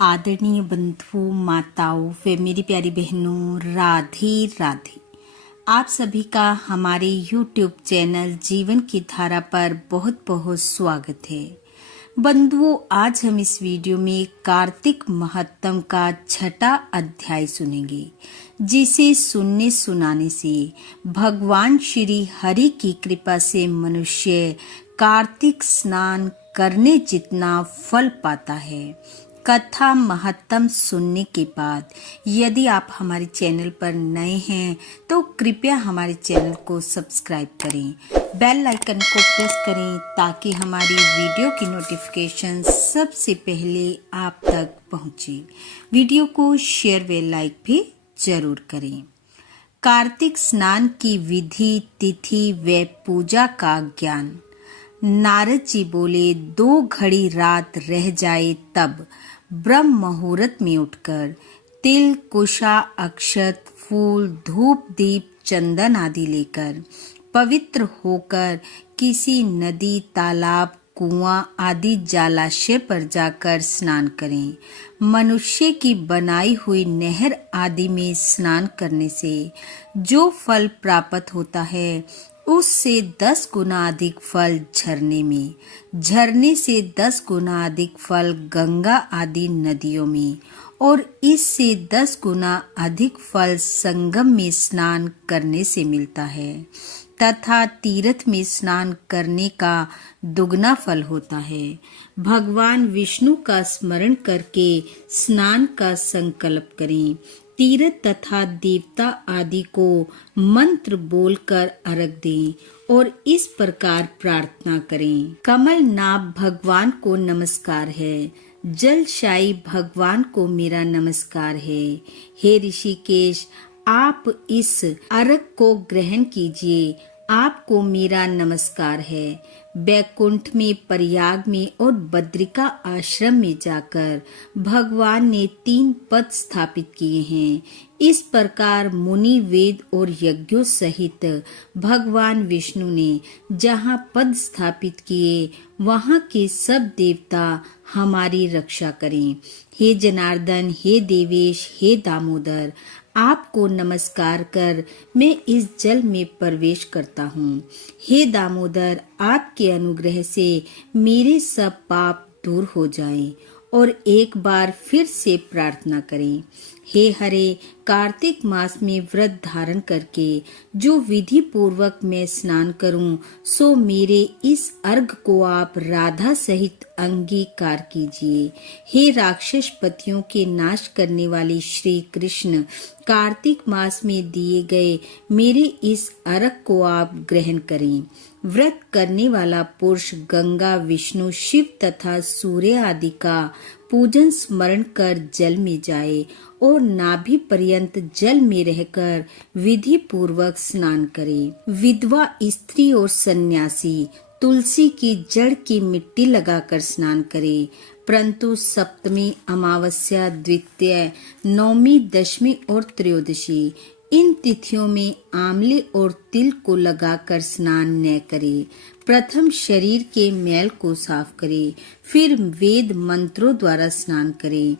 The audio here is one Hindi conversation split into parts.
आदरणीय बंधुओं, माताओं व मेरी प्यारी बहनों, राधे राधे। आप सभी का हमारे YouTube चैनल जीवन की धारा पर बहुत बहुत स्वागत है। बंधुओं, आज हम इस वीडियो में कार्तिक महात्म का 6वां अध्याय सुनेंगे, जिसे सुनने सुनाने से भगवान श्री हरि की कृपा से मनुष्य कार्तिक स्नान करने जितना फल पाता है। कथा महत्तम सुनने के बाद यदि आप हमारे चैनल पर नए हैं तो कृपया हमारे चैनल को सब्सक्राइब करें, बेल आइकन को प्रेस करें ताकि हमारी वीडियो की नोटिफिकेशन सबसे पहले आप तक पहुंचे। वीडियो को शेयर व लाइक भी जरूर करें। कार्तिक स्नान की विधि, तिथि व पूजा का ज्ञान। नारद जी बोले, 2 घड़ी रात रह जाए तब ब्रह्म मुहूर्त में उठकर तिल, कुशा, अक्षत, फूल, धूप, दीप, चंदन आदि लेकर पवित्र होकर किसी नदी, तालाब, कुआं आदि जलाशय पर जाकर स्नान करें। मनुष्य की बनाई हुई नहर आदि में स्नान करने से जो फल प्राप्त होता है उससे 10 गुना अधिक फल झरने से 10 गुना अधिक फल गंगा आदि नदियों में, और इससे 10 गुना अधिक फल संगम में स्नान करने से मिलता है तथा तीर्थ में स्नान करने का दुगना फल होता है। भगवान विष्णु का स्मरण करके स्नान का संकल्प करें। तीर्थ तथा देवता आदि को मंत्र बोलकर अर्घ दें और इस प्रकार प्रार्थना करें। कमल नाभ भगवान को नमस्कार है, जलशायी भगवान को मेरा नमस्कार है। हे ऋषिकेश, आप इस अर्घ को ग्रहण कीजिए, आपको मेरा नमस्कार है। बैकुंठ में, प्रयाग में और बद्रिका आश्रम में जाकर भगवान ने 3 पद स्थापित किए हैं। इस प्रकार मुनि, वेद और यज्ञों सहित भगवान विष्णु ने जहाँ पद स्थापित किए वहाँ के सब देवता हमारी रक्षा करें। हे जनार्दन, हे देवेश, हे दामोदर, आपको नमस्कार कर मैं इस जल में प्रवेश करता हूँ। हे दामोदर, आपके अनुग्रह से मेरे सब पाप दूर हो जाएं। और एक बार फिर से प्रार्थना करें। हे हरे, कार्तिक मास में व्रत धारण करके जो विधि पूर्वक मैं स्नान करूं, सो मेरे इस अर्घ को आप राधा सहित अंगीकार कीजिए। हे राक्षस पतियों के नाश करने वाले श्री कृष्ण, कार्तिक मास में दिए गए मेरे इस अर्घ को आप ग्रहण करें। व्रत करने वाला पुरुष गंगा, विष्णु, शिव तथा सूर्य आदि का पूजन स्मरण कर जल में जाए और नाभि पर्यंत जल में रहकर विधि पूर्वक स्नान करे। विधवा स्त्री और सन्यासी तुलसी की जड़ की मिट्टी लगाकर स्नान करे, परंतु सप्तमी, अमावस्या, द्वितीया, नवमी, दशमी और त्रयोदशी इन तिथियों में आंवले और तिल को लगाकर स्नान न करे। प्रथम शरीर के मैल को साफ करे, फिर वेद मंत्रों द्वारा स्नान करे।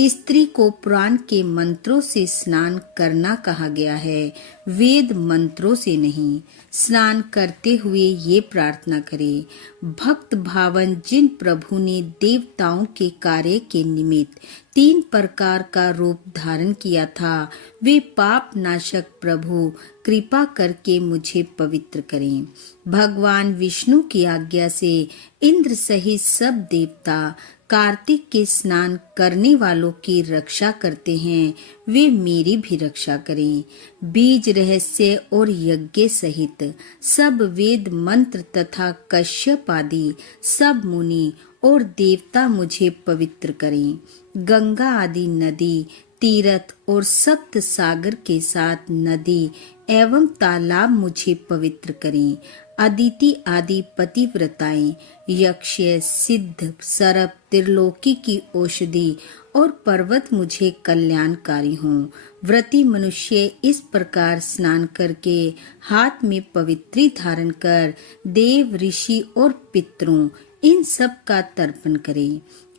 स्त्री को पुराण के मंत्रों से स्नान करना कहा गया है, वेद मंत्रों से नहीं। स्नान करते हुए ये प्रार्थना करे, भक्त भावन जिन प्रभु ने देवताओं के कार्य के निमित्त 3 प्रकार का रूप धारण किया था, वे पाप नाशक प्रभु कृपा करके मुझे पवित्र करें। भगवान विष्णु की आज्ञा से इंद्र सहित सब देवता कार्तिक के स्नान करने वालों की रक्षा करते हैं, वे मेरी भी रक्षा करें। बीज रहस्य और यज्ञ सहित सब वेद मंत्र तथा कश्यप आदि सब मुनि और देवता मुझे पवित्र करें। गंगा आदि नदी, तीर्थ और सप्त सागर के साथ नदी एवं तालाब मुझे पवित्र करें। अदिति आदि पतिव्रताएं, यक्ष, सिद्ध, सर्प, त्रिलोकी की औषधि और पर्वत मुझे कल्याणकारी हों। व्रती मनुष्य इस प्रकार स्नान करके हाथ में पवित्री धारण कर देव, ऋषि और पितरों इन सब का तर्पण करे।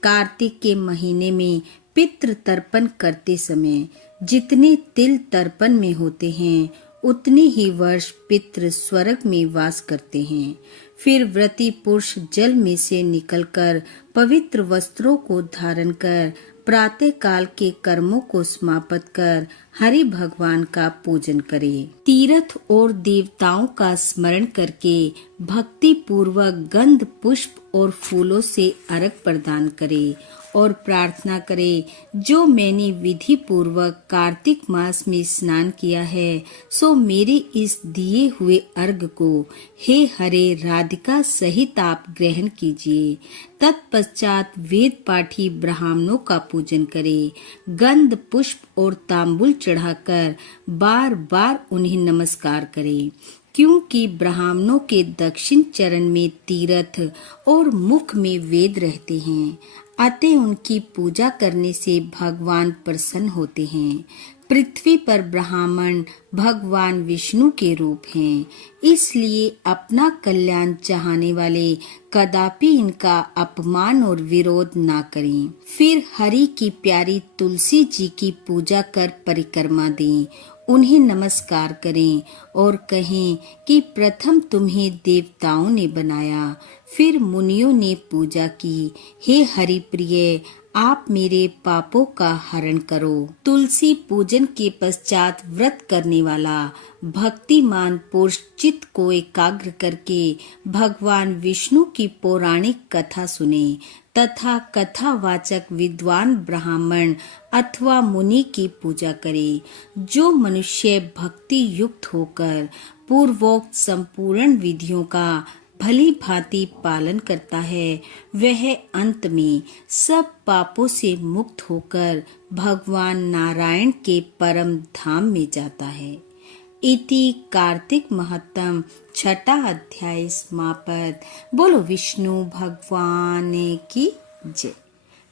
कार्तिक के महीने में पितृ तर्पण करते समय जितने तिल तर्पण में होते हैं उतने ही वर्ष पितृ स्वर्ग में वास करते हैं। फिर व्रती पुरुष जल में से निकलकर पवित्र वस्त्रों को धारण कर प्रातः काल के कर्मों को समाप्त कर हरि भगवान का पूजन करे। तीर्थ और देवताओं का स्मरण करके भक्ति पूर्वक गंध पुष्प और फूलों से अर्घ प्रदान करे और प्रार्थना करे, जो मैंने विधि पूर्वक कार्तिक मास में स्नान किया है सो मेरे इस दिए हुए अर्घ को हे हरे राधिका सहित आप ग्रहण कीजिए। तत्पश्चात वेद पाठी ब्राह्मणों का पूजन करे, गंध पुष्प और तांबुल चढ़ाकर बार बार उन्हें नमस्कार करे, क्योंकि ब्राह्मणों के दक्षिण चरण में तीर्थ और मुख में वेद रहते हैं, अतः उनकी पूजा करने से भगवान प्रसन्न होते हैं। पृथ्वी पर ब्राह्मण भगवान विष्णु के रूप हैं, इसलिए अपना कल्याण चाहने वाले कदापि इनका अपमान और विरोध ना करें। फिर हरि की प्यारी तुलसी जी की पूजा कर परिक्रमा दें, उन्हें नमस्कार करें और कहें कि प्रथम तुम्हें देवताओं ने बनाया, फिर मुनियों ने पूजा की। हे हरि प्रिय, आप मेरे पापों का हरण करो। तुलसी पूजन के पश्चात व्रत करने वाला भक्तिमान पुरुष चित्त को एकाग्र करके भगवान विष्णु की पौराणिक कथा सुने तथा कथावाचक विद्वान ब्राह्मण अथवा मुनि की पूजा करे। जो मनुष्य भक्ति युक्त होकर पूर्वोक्त संपूर्ण विधियों का भली भांति पालन करता है वह अंत में सब पापों से मुक्त होकर भगवान नारायण के परम धाम में जाता है। इति कार्तिक महत्तम छठा अध्याय समाप्त। बोलो विष्णु भगवान की जय।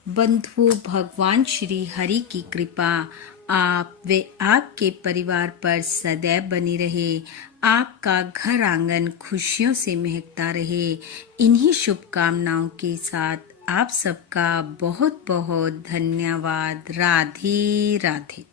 बंधुओं, भगवान श्री हरि की कृपा आप व आपके परिवार पर सदैव बनी रहे, आपका घर आंगन खुशियों से महकता रहे। इन्हीं शुभकामनाओं के साथ आप सबका बहुत बहुत धन्यवाद। राधे राधे।